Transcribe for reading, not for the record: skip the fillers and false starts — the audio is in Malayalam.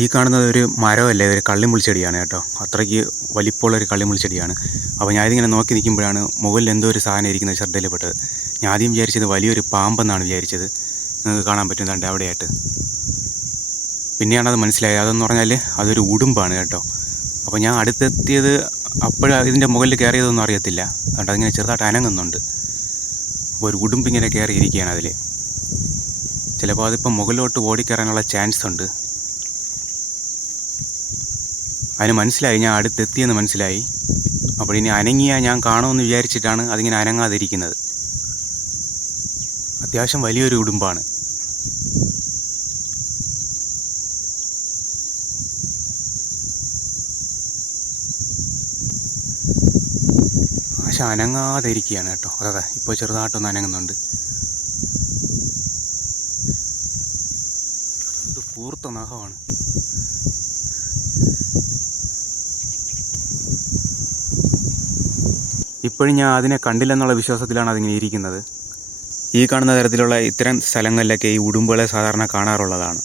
ഈ കാണുന്നത് ഒരു മരമല്ലേ, ഒരു കള്ളിമുൾച്ചെടിയാണ് കേട്ടോ. അത്രയ്ക്ക് വലിപ്പമുള്ളൊരു കള്ളിമുൾച്ചെടിയാണ്. അപ്പോൾ ഞാനിതിങ്ങനെ നോക്കി നിൽക്കുമ്പോഴാണ് മുകളിൽ എന്തോ ഒരു സാധനം ഇരിക്കുന്നത് ശ്രദ്ധയിൽപ്പെട്ടത്. ഞാൻ ആദ്യം വിചാരിച്ചത് വലിയൊരു പാമ്പെന്നാണ് വിചാരിച്ചത്. നിങ്ങൾക്ക് കാണാൻ പറ്റുന്നുണ്ട് അവിടെയായിട്ട്. പിന്നെയാണ് അത് മനസ്സിലായത്, അതെന്ന് പറഞ്ഞാൽ അതൊരു ഉടുമ്പാണ് കേട്ടോ. അപ്പോൾ ഞാൻ അടുത്തെത്തിയത് അപ്പോഴാണ് ഇതിൻ്റെ മുകളിൽ കയറിയതൊന്നും അറിയത്തില്ല. അതുകൊണ്ട് അതിങ്ങനെ ചെറുതായിട്ട് അനങ്ങുന്നുണ്ട്. അപ്പോൾ ഒരു ഉടുമ്പിങ്ങനെ കയറിയിരിക്കുകയാണ് അതിൽ. ചിലപ്പോൾ അതിപ്പോൾ മുകളിലോട്ട് ഓടിക്കയറാനുള്ള ചാൻസ് ഉണ്ട്. അതിന് മനസ്സിലായി, ഞാൻ അടുത്തെത്തിയെന്ന് മനസ്സിലായി. അപ്പോൾ ഇനി അനങ്ങിയാൽ ഞാൻ കാണുമെന്ന് വിചാരിച്ചിട്ടാണ് അതിങ്ങനെ അനങ്ങാതിരിക്കുന്നത്. അത്യാവശ്യം വലിയൊരു ഉടുമ്പാണ്. പക്ഷെ അനങ്ങാതെ ഇരിക്കുകയാണ് കേട്ടോ. അതെ, ഇപ്പോൾ ചെറുതായിട്ടൊന്ന് അനങ്ങുന്നുണ്ട്. ഇത് കൂർത്ത നഖമാണ്. ഇപ്പോഴും ഞാൻ അതിനെ കണ്ടില്ലെന്നുള്ള വിശ്വാസത്തിലാണ് അതിങ്ങനെ ഇരിക്കുന്നത്. ഈ കാണുന്ന തരത്തിലുള്ള ഇത്തരം സ്ഥലങ്ങളിലൊക്കെ ഈ ഉടുമ്പുകളെ സാധാരണ കാണാറുള്ളതാണ്.